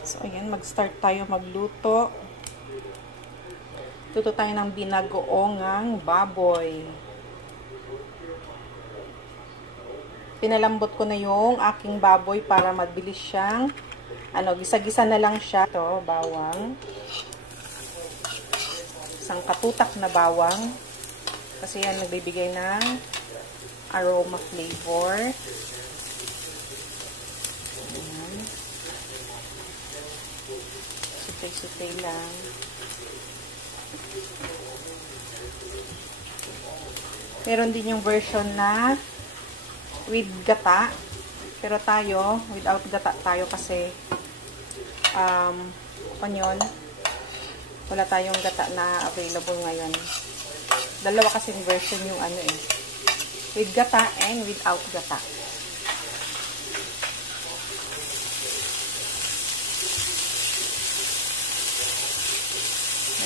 So, ayan, mag-start tayo magluto. Luto tayo ng binagoongang baboy. Pinalambot ko na yung aking baboy para mabilis siyang, gisa-gisa na lang siya. Ito, bawang. Isang katutak na bawang. Kasi yan, nagbibigay ng aroma flavor. Ayan. Sutay-sutay lang. Meron din yung version na with gata. Pero tayo, without gata tayo kasi onion. Wala tayong gata na available ngayon. Dalawa kasing version yung with gata and without gata.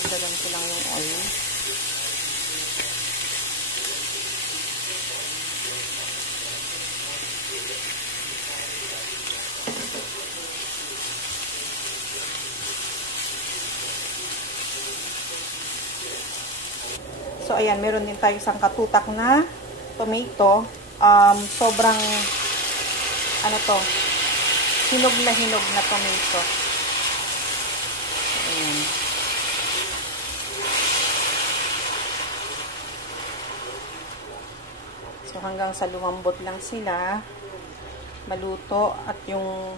Nagdagan ko lang yung oil. So, ayan, meron din tayo isang katutak na tomato. Sobrang, hinog na tomato. Ayan. So, hanggang sa lumambot lang sila, maluto, at yung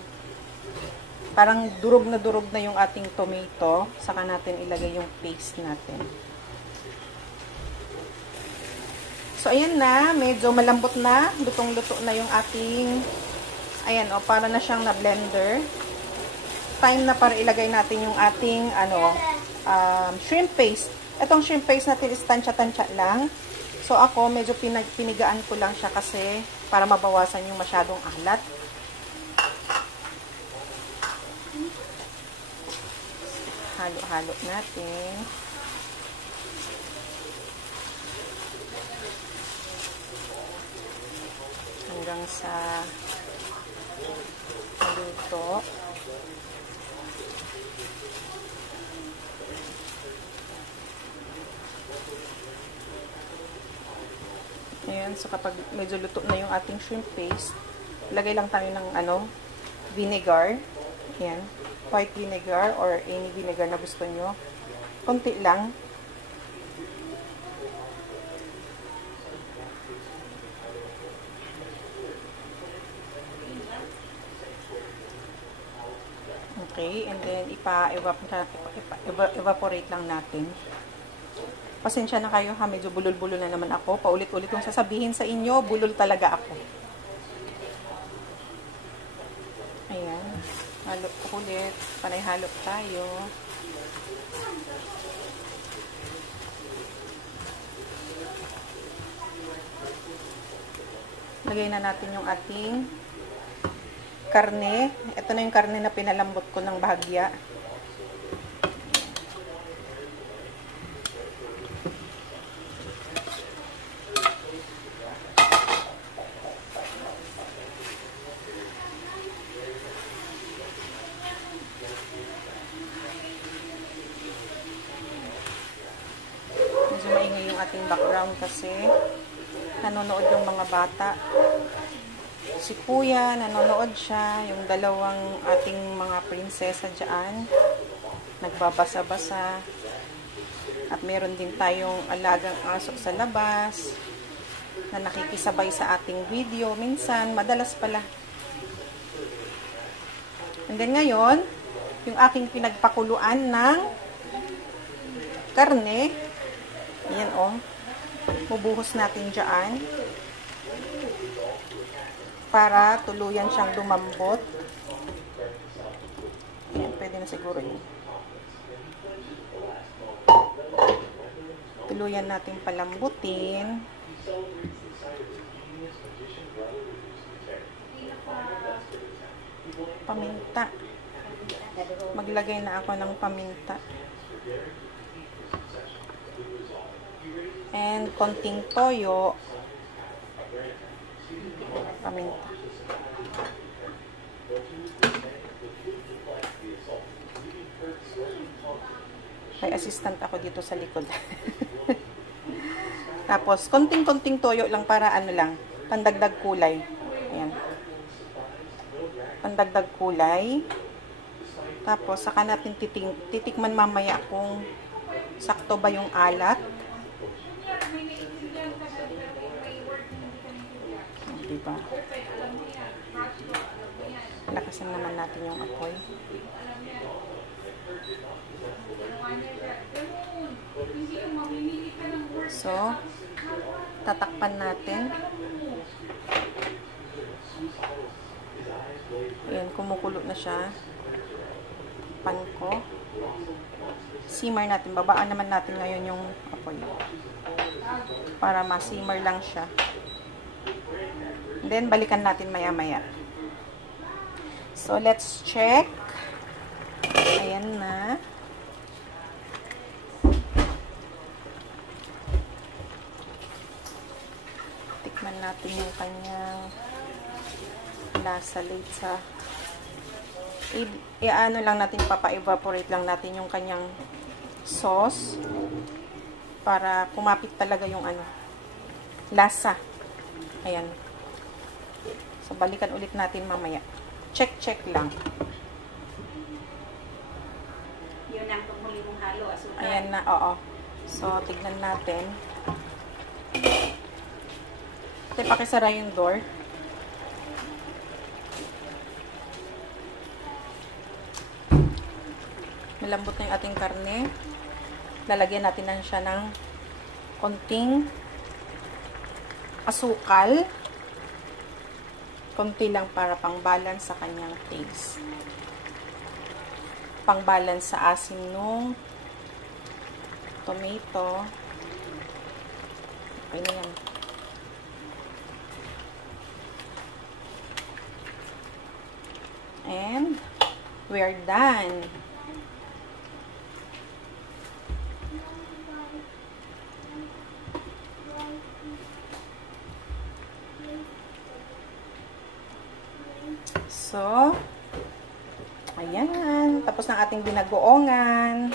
parang durog na yung ating tomato, saka natin ilagay yung paste natin. So, ayan na. Medyo malambot na. Lutong-luto na yung ating, ayan, para na siyang na-blender. Time na para ilagay natin yung ating, shrimp paste. Itong shrimp paste natin is tansya-tansya lang. So, ako, medyo pinigaan ko lang siya kasi para mabawasan yung masyadong alat. Halo-halo natin. Hanggang sa maluto. Ayan, so kapag medyo luto na yung ating shrimp paste, lagay lang tayo ng vinegar. Ayan, white vinegar or any vinegar na gusto nyo. Konti lang. Okay, and then evaporate lang natin. Pasensya na kayo ha, medyo bulol-bulol na naman ako. Paulit-ulit kong sasabihin sa inyo, bulol talaga ako. Ayan, halo ulit, panay halo tayo. Lagay na natin yung ating karne. Ito na yung karne na pinalambot ko ng bahagya. Medyo maingay yung ating background kasi nanonood yung mga bata. Si kuya, nanonood siya. Yung dalawang ating mga prinsesa dyan, nagbabasa-basa. At meron din tayong alagang aso sa labas na nakikisabay sa ating video. Minsan, madalas pala. And then ngayon, yung aking pinagpakuluan ng karne. Ayan bubuhos natin dyan. Para tuluyan siyang lumambot. Ayan, pwede na siguro yun. Tuluyan natin palambutin. Paminta. Maglagay na ako ng paminta. And konting toyo. Paminta. assistant ako dito sa likod. Tapos, konting-konting toyo lang para ano lang, pandagdag kulay. Ayan. Pandagdag kulay. Tapos, saka natin titikman mamaya kung sakto ba yung alat. Diba? Lakasan naman natin yung apoy. So, tatakpan natin. Ayan, kumukulo na siya. Pan ko. Simmer natin. Babaan naman natin ngayon yung apoy. Para ma-simmer lang siya. And then, balikan natin maya-maya. So, let's check. Ayan na. Tikman natin yung kanyang lasa late sa i-ano lang natin, papa-evaporate lang natin yung kanyang sauce para kumapit talaga yung ano, lasa. Ayan. So, balikan ulit natin mamaya. Check lang. Yun ang tumuli mong halo, asukal. Ayan na, oo. So, tignan natin. Ate, pakisara yung door. Malambot na yung ating karne. Lalagyan natin na siya ng konting asukal. Konti lang para pang-balance sa kanyang taste. Pang-balance sa asim nung tomato. Okay na yan. And we're done. So, ayan. Tapos ng ating binagoongan.